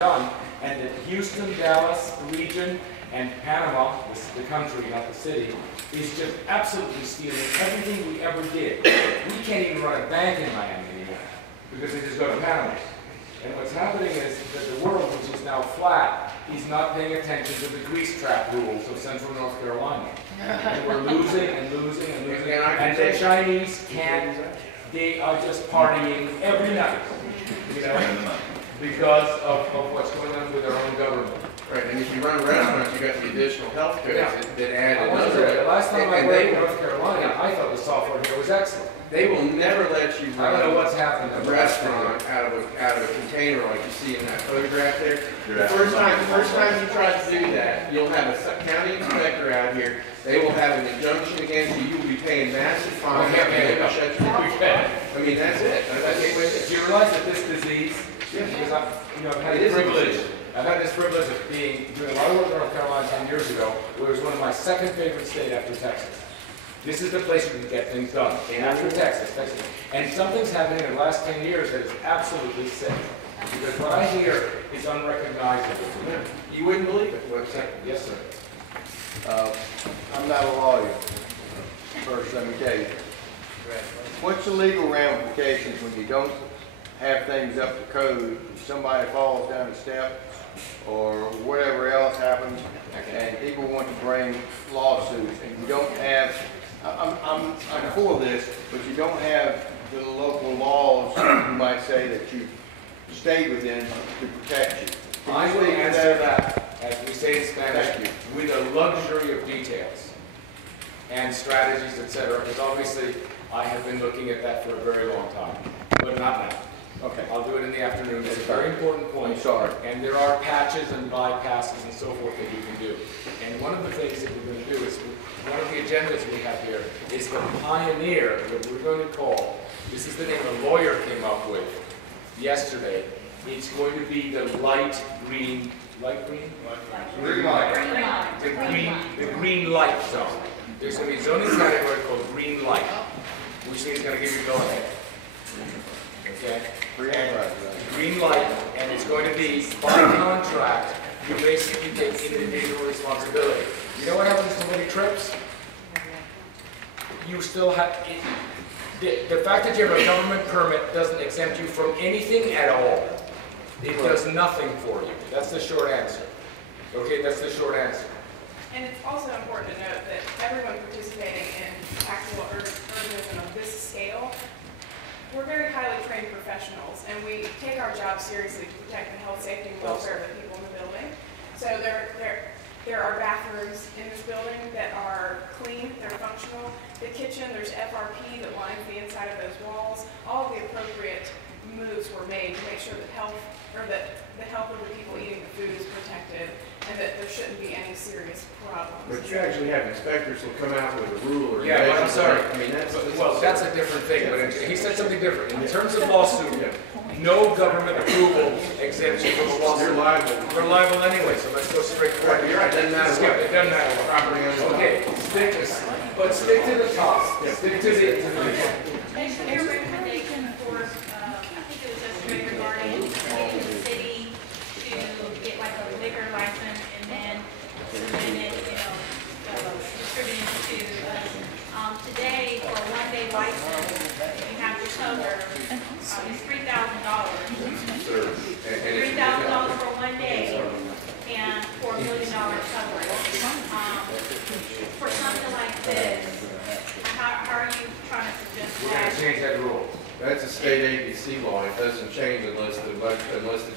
done, and that Houston, Dallas, the region, and Panama, the country, not the city, is just absolutely stealing everything we ever did. We can't even run a bank in Miami anymore because they just go to Panama. And what's happening is that the world, which is now flat, is not paying attention to the grease trap rules of Central North Carolina. And we're losing and losing and losing. And the Chinese can't, they are just partying every night, you know, because of what's going on with their own government. Right, and if you run restaurants, you got the additional health codes that add another. The last time I went to North Carolina, I thought the software here was excellent. They will never let you run I don't know what's happening a restaurant out of a container like you see in that photograph there. The first time you try to do that, you'll have a county inspector out here. They will have an injunction against you. You will be paying massive fines. I mean, that's it. Do you realize that this disease? Because I've had this privilege. I've had this privilege of doing a lot of work in North Carolina 10 years ago, where it was one of my second favorite states after Texas. This is the place you can get things done. And after Texas. And something's happening in the last 10 years that is absolutely sick. Because what I hear is unrecognizable. You wouldn't believe it. Yes, sir. I'm not a lawyer. First, let me tell you. What's the legal ramifications when you don't have things up to code? Somebody falls down a step or whatever else happens, and people want to bring lawsuits, and you don't have, I'm for this, but you don't have the local laws, you might say, that you stayed within to protect you. I will answer that, as we say in Spanish, with a luxury of details and strategies, etc. Because obviously, I have been looking at that for a very long time, but not now. Okay, I'll do it in the afternoon. It's a very important point. I'm sorry. And there are patches and bypasses and so forth that you can do. And one of the things that we're going to do is, one of the agendas we have here is to pioneer what we're going to call, this is the name a lawyer came up with yesterday. It's going to be the light green light. The green light zone. There's going to be a zoning category called green light, which means it's going to give you go ahead. Okay? Green light, and it's going to be, by contract, you basically take individual responsibility. You know what happens to many trips? You still have, the fact that you have a government permit doesn't exempt you from anything at all. It does nothing for you. That's the short answer. Okay, that's the short answer. And it's also important to note that everyone participating in actual urbanism of this scale, we're very highly trained professionals, and we take our job seriously to protect the health, safety, and welfare of the people in the building. So there are bathrooms in this building that are clean, they're functional. The kitchen, there's FRP that lines the inside of those walls. All of the appropriate moves were made to make sure that the health of the people eating the food is protected, and that there shouldn't be any serious problems. But you actually have inspectors who come out with a rule or yeah, but I'm sorry. I mean, that's a different thing. But he said something different. In terms of lawsuit, no government approval exempts you from a lawsuit. You're liable anyway. So let's go straight forward. You're right. It doesn't matter. It doesn't matter. Property owner. Okay. Stick to the top. Stick to the. Your recommendation for, I think it was yesterday regarding getting the city to get like a liquor license and then it, distribute it to us. Today, for a one-day license, you have to cover, it's $3,000. $3,000 for 1 day and for $1 million coverage. For something like this, how are you trying to suggest We're going to change that rule. That's a state ABC law. It doesn't change unless the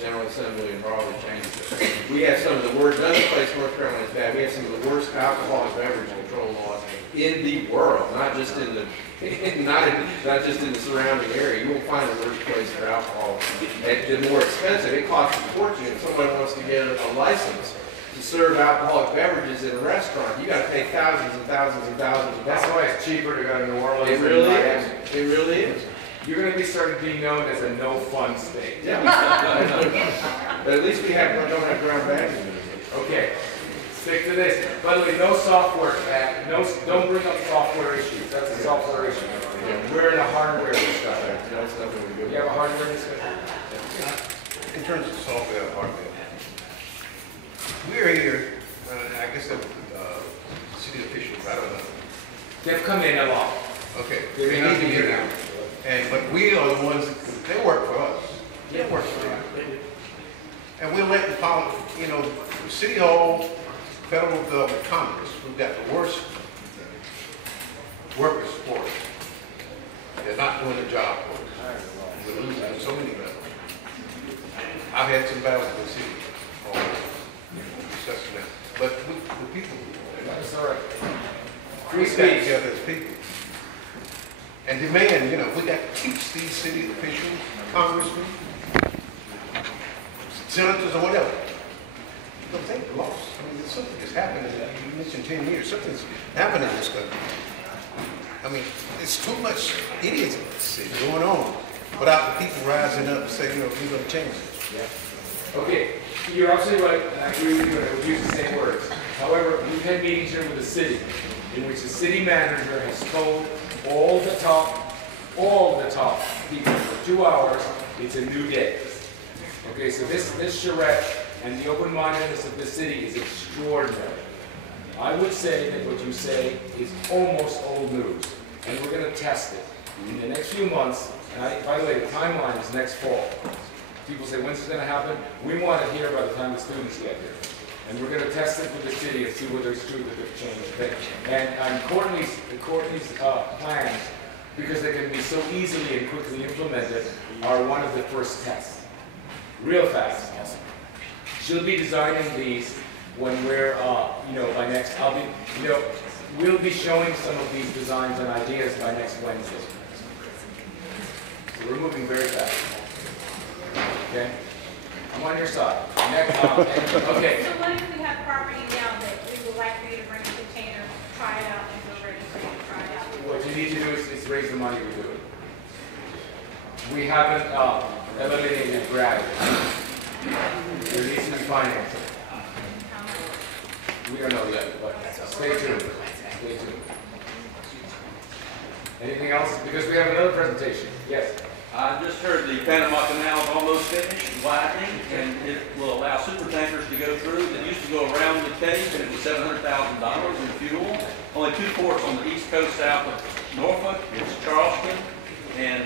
General Assembly and Raleigh changes it. We have some of the worst, another place North Carolina is bad, we have some of the worst alcoholic beverage control laws in the world, not just in the not just in the surrounding area. You won't find a worse place for alcohol. It's more expensive. It costs a fortune if someone wants to get a license to serve alcoholic beverages in a restaurant. You got to pay thousands and thousands and thousands of dollars. That's why it's cheaper to go to New Orleans. It really is. It really is. You're going to be starting being known as a no-fun state. Yeah. But at least we don't have ground bags. Okay. Stick to this. By the way, no software. Don't bring up software issues. That's a software issue. We're in a hardware discussion. That's nothing we do. You have a hardware discussion? in terms of software part of it, we're here, I guess the city officials, I don't know. They've come in a lot. Okay, They're they not need to here hear now. that. But we are the ones, they work for us. They work for them. And we're letting City Hall, federal government, Congress, we've got the worst workers for us. They're not doing the job for us. We're losing on so many levels. I've had some battles with the city hall, discussing that. But the people, That's all right. we stand together as people. And demand, we got to teach these city officials, congressmen, senators, or whatever. But they lost. I mean, something has happened. You mentioned 10 years. Something's happened in this country. I mean, it's too much idiocy going on without the people rising up and saying, we're going to change it. Yeah. Okay, you're absolutely right, and I agree with you, and I would use the same words. However, we've had meetings here with the city, in which the city manager has told all the top people for 2 hours, it's a new day. Okay, so this charrette and the open-mindedness of the city is extraordinary. I would say that what you say is almost old news, and we're going to test it in the next few months. And by the way, the timeline is next fall. People say, when's this going to happen? We want it here by the time the students get here. And we're going to test it with the city and see whether it's true that they've changed things. And Courtney's plans, because they can be so easily and quickly implemented, are one of the first tests. Real fast. She'll be designing these when we're, by next, we'll be showing some of these designs and ideas by next Wednesday. So we're moving very fast. Okay? I'm on your side. Next, okay. So what if we have property now that we would like for you to bring a container, try it out, and go ready for you to try it out? What you need to do is raise the money to do it. We haven't eliminated gravity. There needs to be financing. How much? We don't know yet, but stay tuned. Stay tuned. Anything else? Because we have another presentation. Yes. I just heard the Panama Canal is almost finished, widening, and it will allow super tankers to go through. It used to go around the Cape, and it was $700,000 in fuel. Only 2 ports on the east coast south of Norfolk. It's Charleston and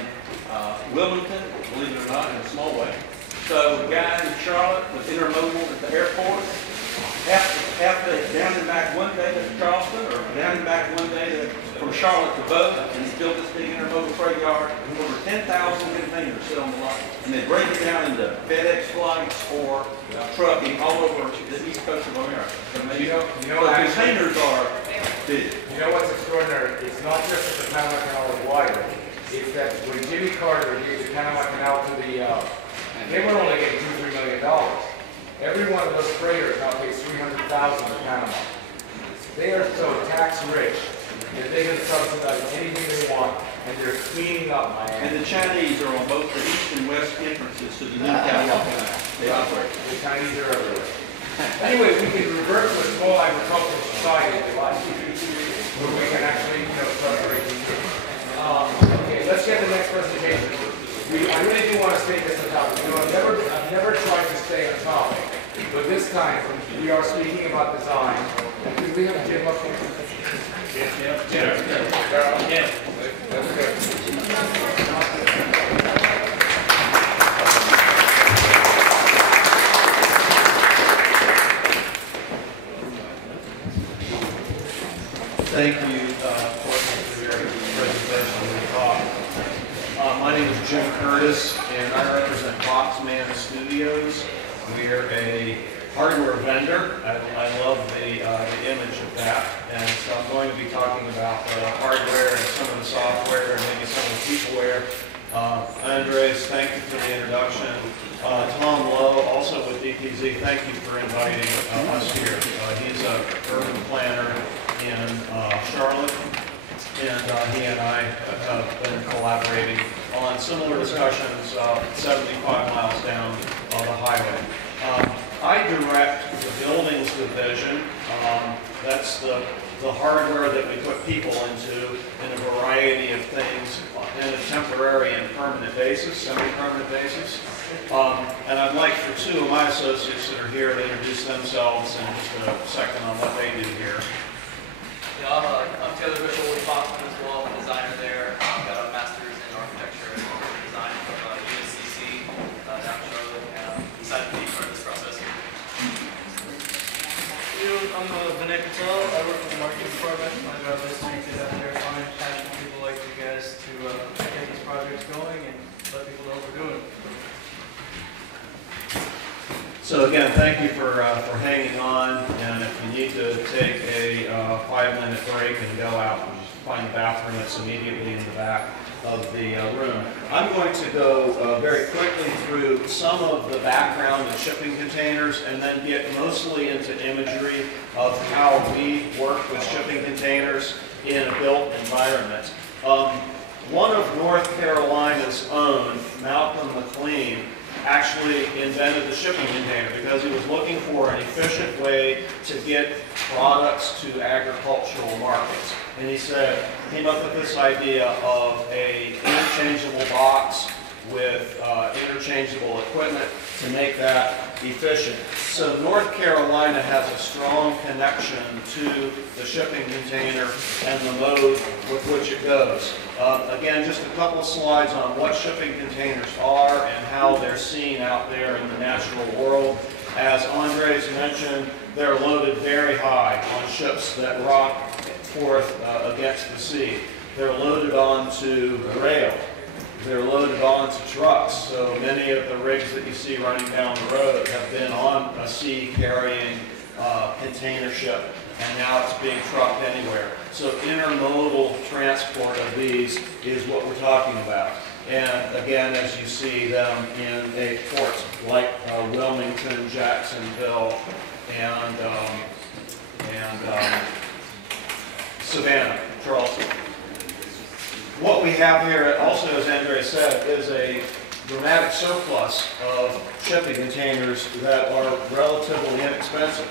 Wilmington, believe it or not, in a small way. So the guy in Charlotte with intermodal at the airport, half the down and back one day to Charleston, or down and back one day from Charlotte to Boat, and he's built this big intermodal freight yard. Over 10,000 containers sit on the lot, and they break it down into FedEx flights or trucking all over the east coast of America. So containers are big. You know what's extraordinary? It's not just that the Panama Canal is wider. It's that when Jimmy Carter gave the Panama Canal to they were only getting $2–3 million. Every one of those freighters now pays $300,000 to Panama. They are so tax rich that they can subsidize anything they want, and they're cleaning up Miami. And the Chinese are on both the east and west entrances to the new Panama Canal. They operate. The Chinese are everywhere. Anyway, we can revert to a small agricultural society if we like, where we can actually, start breaking through. Okay, let's get the next presentation. I really do want to stay this on topic. I've never tried to stay on topic, but this time we are speaking about design. Do we have Jim up here? Yeah. That's good. Thank you, Courtney, for your presentation and talk. My name is Jim Curtis, and I represent Boxman Studios. We're a hardware vendor. I love the image of that, and so I'm going to be talking about the hardware and some of the software and maybe some of the peopleware. Andres, thank you for the introduction. Tom Lowe, also with DPZ, thank you for inviting us here. He's an urban planner in Charlotte, and he and I have been collaborating on similar discussions 75 miles down the highway. I direct the buildings division. That's the the hardware that we put people into in a variety of things in a temporary and permanent basis, semi-permanent basis. And I'd like for two of my associates that are here to introduce themselves in just a second on what they do here. Yeah, I'm Taylor Bishop with Boston as well. I'm a designer there. I've got a master's in architecture and urban design from UNCC down in Charlotte, and I'm excited to be part of this process. I'm Vinay Patel. I work with the marketing department. My job is to get out there, find passionate people like you guys to get these projects going and let people know what we're doing. So again, thank you for hanging on, and if you need to take a 5-minute break and go out and find the bathroom that's immediately in the back of the room. I'm going to go very quickly through some of the background in shipping containers and then get mostly into imagery of how we work with shipping containers in a built environment. One of North Carolina's own, Malcolm McLean, actually invented the shipping container because he was looking for an efficient way to get products to agricultural markets. And he said, came up with this idea of a interchangeable box with interchangeable equipment to make that efficient. So North Carolina has a strong connection to the shipping container and the mode with which it goes. Again, just a couple of slides on what shipping containers are and how they're seen out there in the natural world. As Andres mentioned, they're loaded very high on ships that rock forth against the sea. They're loaded onto rail. They're loaded onto trucks. So many of the rigs that you see running down the road have been on a sea carrying container ship, and now it's being trucked anywhere. So intermodal transport of these is what we're talking about. And again, as you see them in a ports like Wilmington, Jacksonville, and Savannah, Charleston. What we have here also, as Andre said, is a dramatic surplus of shipping containers that are relatively inexpensive.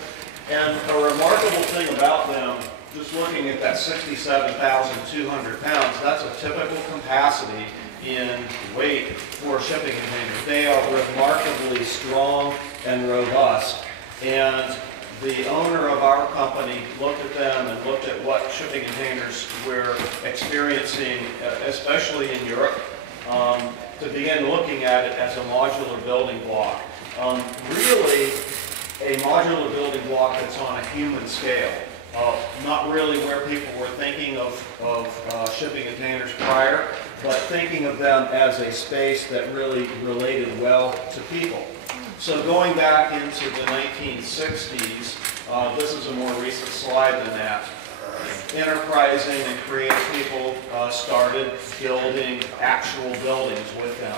And a remarkable thing about them, just looking at that 67,200 pounds, that's a typical capacity in weight for shipping containers. They are remarkably strong and robust. And the owner of our company looked at them and looked at what shipping containers we're experiencing, especially in Europe, to begin looking at it as a modular building block. Really, a modular building block that's on a human scale. Not really where people were thinking of shipping containers prior, but thinking of them as a space that really related well to people. So going back into the 1960s, this is a more recent slide than that. Enterprising and creative people started building actual buildings with them.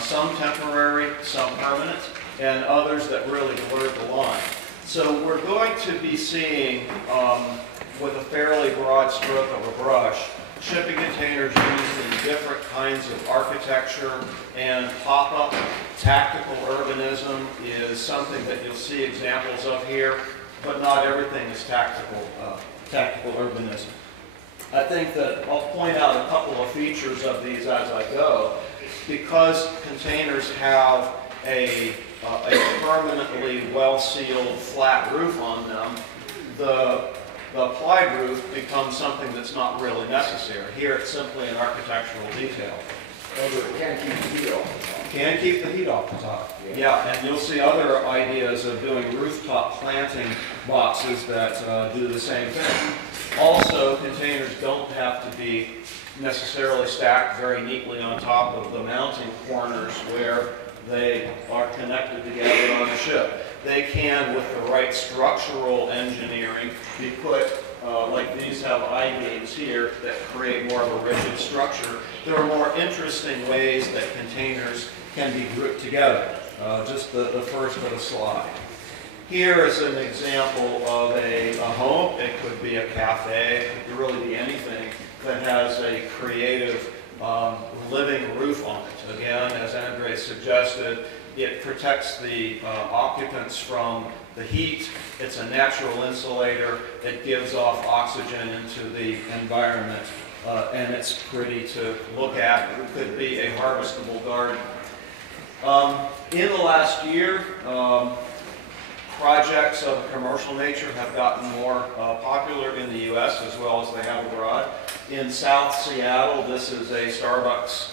Some temporary, some permanent, and others that really blurred the line. So we're going to be seeing, with a fairly broad stroke of a brush, shipping containers used in different kinds of architecture and pop-up. Tactical urbanism is something that you'll see examples of here, but not everything is tactical urbanism. I think that I'll point out a couple of features of these as I go. Because containers have a permanently well-sealed flat roof on them, the applied roof becomes something that's not really necessary. Here it's simply an architectural detail. It can keep the heat off the top. Can keep the heat off the top. Yeah, and you'll see other ideas of doing rooftop planting boxes that do the same thing. Also, containers don't have to be necessarily stacked very neatly on top of the mounting corners where they are connected together on the ship. They can, with the right structural engineering, be put, like these have I-beams here that create more of a rigid structure. There are more interesting ways that containers can be grouped together. Just the first of the slide. Here is an example of a home. It could be a cafe. It could really be anything that has a creative living roof on it. Again, as Andre suggested, It protects the occupants from the heat. It's a natural insulator. It gives off oxygen into the environment. And it's pretty to look at. It could be a harvestable garden. In the last year, projects of a commercial nature have gotten more popular in the U.S. as well as they have abroad. In South Seattle, this is a Starbucks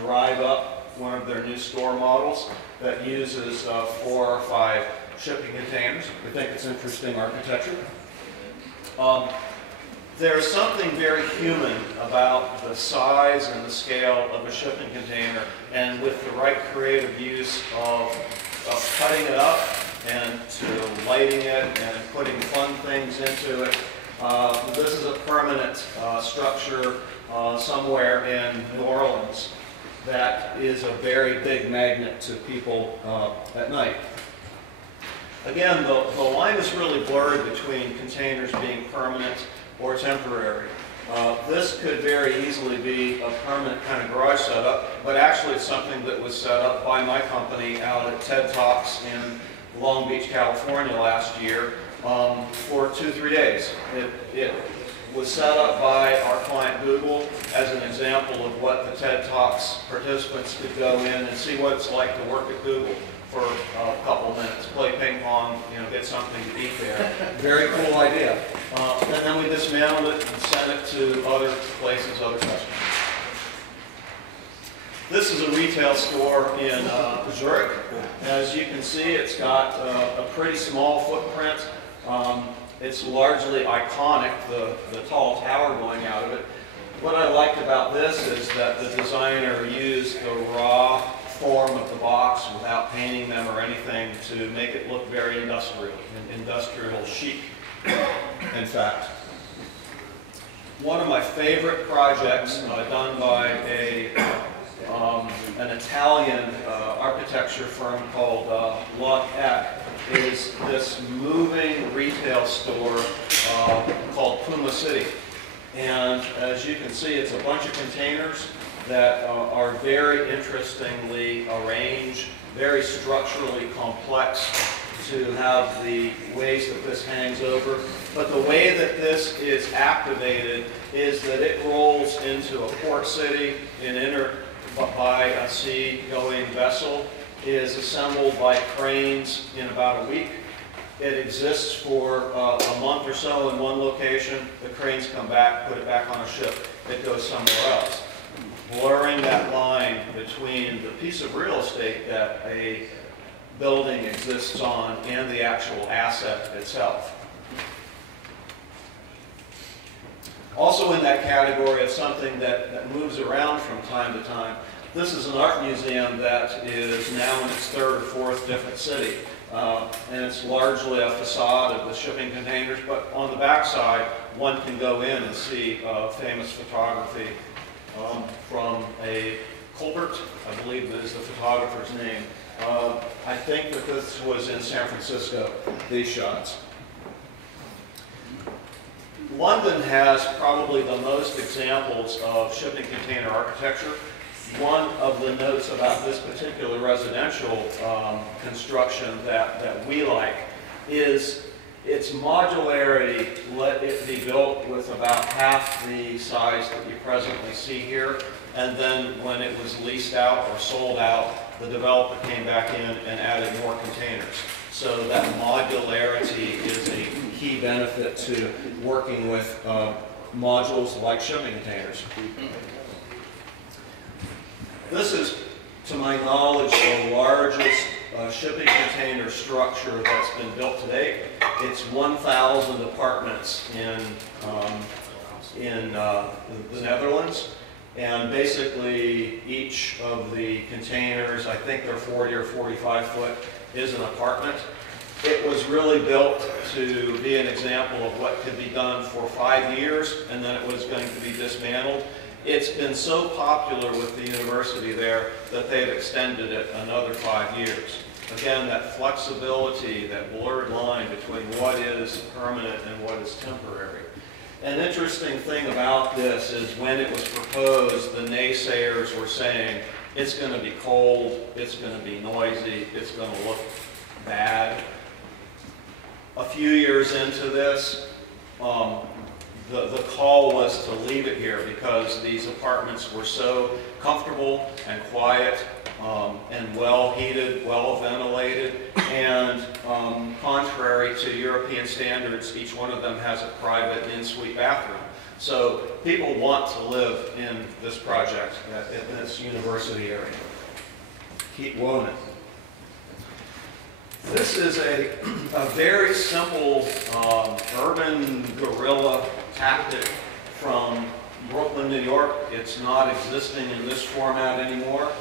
drive-up, one of their new store models that uses 4 or 5 shipping containers. We think it's interesting architecture. There's something very human about the size and the scale of a shipping container, and with the right creative use of cutting it up and to lighting it and putting fun things into it. This is a permanent structure somewhere in New Orleans that is a very big magnet to people at night. Again, the line is really blurred between containers being permanent or temporary. This could very easily be a permanent kind of garage setup, but actually it's something that was set up by my company out at TED Talks in Long Beach, California last year for 2-3 days. It was set up by our client Google as an example of what the TED Talks participants could go in and see what it's like to work at Google for a couple of minutes, play ping pong, get something to eat there. Very cool idea. And then we dismantled it and sent it to other places, other customers. This is a retail store in Zurich. As you can see, it's got a pretty small footprint. It's largely iconic, the tall tower going out of it. What I liked about this is that the designer used the raw form of the box without painting them or anything to make it look very industrial chic, in fact. One of my favorite projects done by an Italian architecture firm called Lot Eck is this moving retail store called Puma City. And as you can see, it's a bunch of containers that are very interestingly arranged, very structurally complex to have the ways that this hangs over. But the way that this is activated is that it rolls into a port city and by a sea-going vessel, is assembled by cranes in about a week. It exists for a month or so in one location. The cranes come back, put it back on a ship. It goes somewhere else, blurring that line between the piece of real estate that a building exists on and the actual asset itself. Also in that category of something that moves around from time to time, this is an art museum that is now in its 3rd or 4th different city. And it's largely a facade of the shipping containers, but on the backside, one can go in and see famous photography from a Colbert, I believe that is the photographer's name. I think that this was in San Francisco, these shots. London has probably the most examples of shipping container architecture. One of the notes about this particular residential construction that we like is its modularity. Let it be built with about half the size that you presently see here, and then when it was leased out or sold out, the developer came back in and added more containers. So that modularity is a key benefit to working with modules like shipping containers. This is, to my knowledge, the largest shipping container structure that's been built to date. It's 1,000 apartments in the Netherlands. And basically, each of the containers, I think they're 40 or 45 foot, is an apartment. It was really built to be an example of what could be done for 5 years, and then it was going to be dismantled. It's been so popular with the university there that they've extended it another 5 years. Again, that flexibility, that blurred line between what is permanent and what is temporary. An interesting thing about this is when it was proposed, the naysayers were saying, It's going to be cold, it's going to be noisy, it's going to look bad. A few years into this, the call was to leave it here because these apartments were so comfortable and quiet and well heated, well ventilated, and contrary to European standards, each one of them has a private in-suite bathroom. So people want to live in this project, in this university area. Keep Wonin. This is a very simple urban guerrilla tactic from Brooklyn, New York. It's not existing in this format anymore.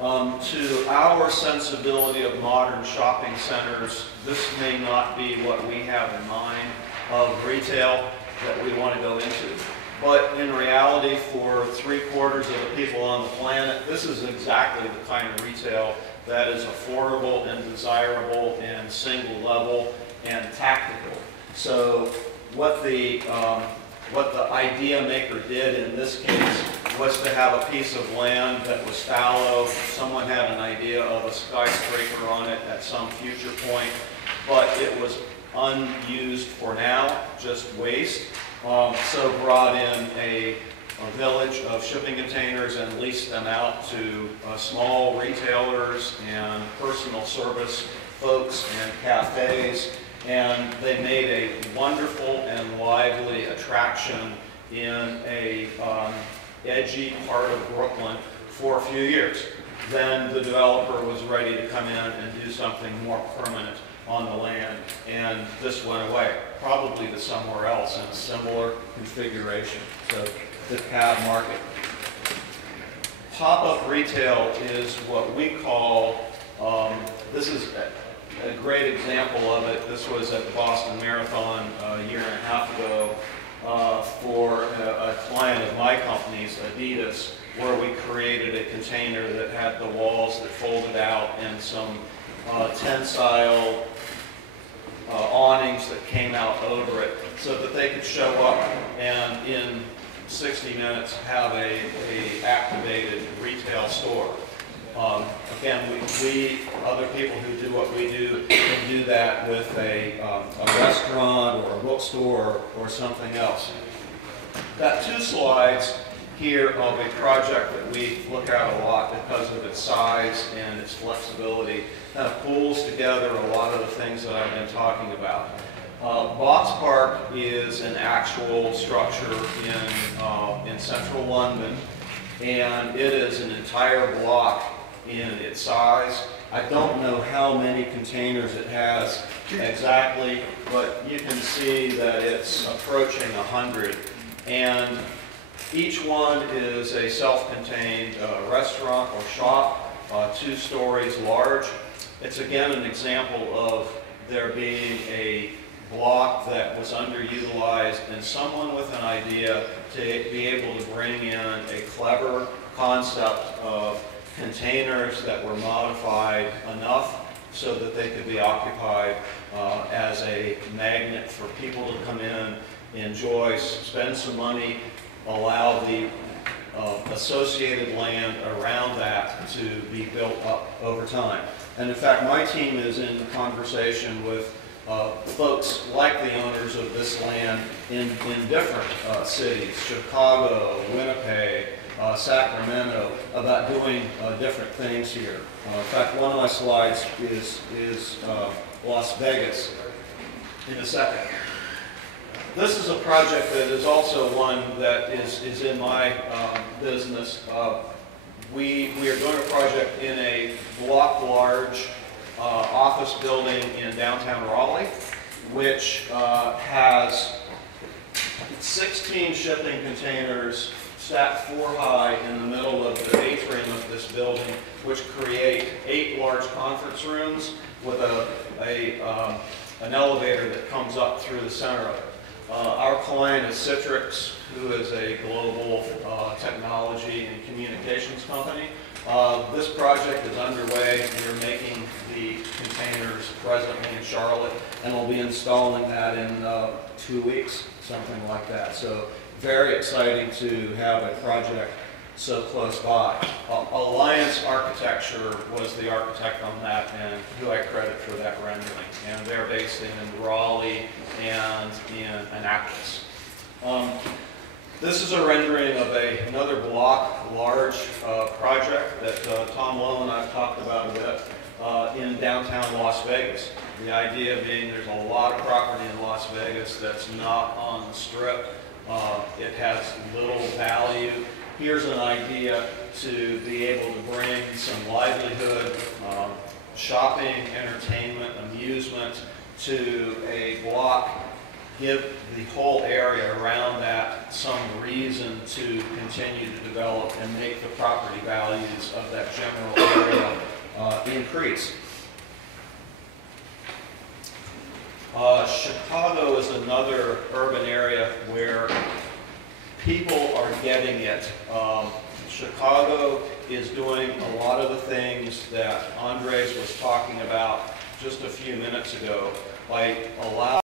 To our sensibility of modern shopping centers, this may not be what we have in mind of retail that we want to go into. But in reality, for 3/4 of the people on the planet, this is exactly the kind of retail that is affordable and desirable and single level and tactical. So what the idea maker did in this case was to have a piece of land that was fallow. Someone had an idea of a skyscraper on it at some future point, but it was unused for now, just waste. So brought in a village of shipping containers and leased them out to small retailers and personal service folks and cafes, and they made a wonderful and lively attraction in a edgy part of Brooklyn for a few years. Then the developer was ready to come in and do something more permanent on the land, and this went away, probably to somewhere else in a similar configuration. So the cab market. Pop-up retail is what we call, this is a great example of it. This was at the Boston Marathon a year and a half ago for a client of my company's, Adidas, where we created a container that had the walls that folded out and some tensile awnings that came out over it so that they could show up and in 60 minutes have a activated retail store. Again, we other people who do what we do can do that with a restaurant or a bookstore or something else. Got 2 slides here of a project that we look at a lot because of its size and its flexibility. Kind of pulls together a lot of the things that I've been talking about. Box Park is an actual structure in central London, and it is an entire block in its size. I don't know how many containers it has exactly, but you can see that it's approaching 100. And each one is a self-contained restaurant or shop, 2 stories large. It's again an example of there being a block that was underutilized and someone with an idea to be able to bring in a clever concept of containers that were modified enough so that they could be occupied as a magnet for people to come in, enjoy, spend some money, allow the associated land around that to be built up over time. And in fact, my team is in conversation with folks like the owners of this land in different cities, Chicago, Winnipeg, Sacramento, about doing different things here. In fact, one of my slides is Las Vegas in a second. This is a project that is also one that is in my business. We are doing a project in a block large office building in downtown Raleigh, which has 16 shipping containers stacked 4 high in the middle of the atrium of this building, which create 8 large conference rooms with an elevator that comes up through the center of it. Our client is Citrix, who is a global technology and communications company. This project is underway. We're making the containers presently in Charlotte, and we'll be installing that in 2 weeks, something like that. So very exciting to have a project so close by. Alliance Architecture was the architect on that, and who I credit for that rendering. And they're based in Raleigh and in Annapolis. This is a rendering of another block, large project that Tom Lowe and I have talked about a bit in downtown Las Vegas. The idea being there's a lot of property in Las Vegas that's not on the Strip. It has little value. Here's an idea to be able to bring some livelihood, shopping, entertainment, amusement to a block, give the whole area around that some reason to continue to develop and make the property values of that general area increase. Chicago is another urban area where people are getting it. Chicago is doing a lot of the things that Andres was talking about just a few minutes ago, like allow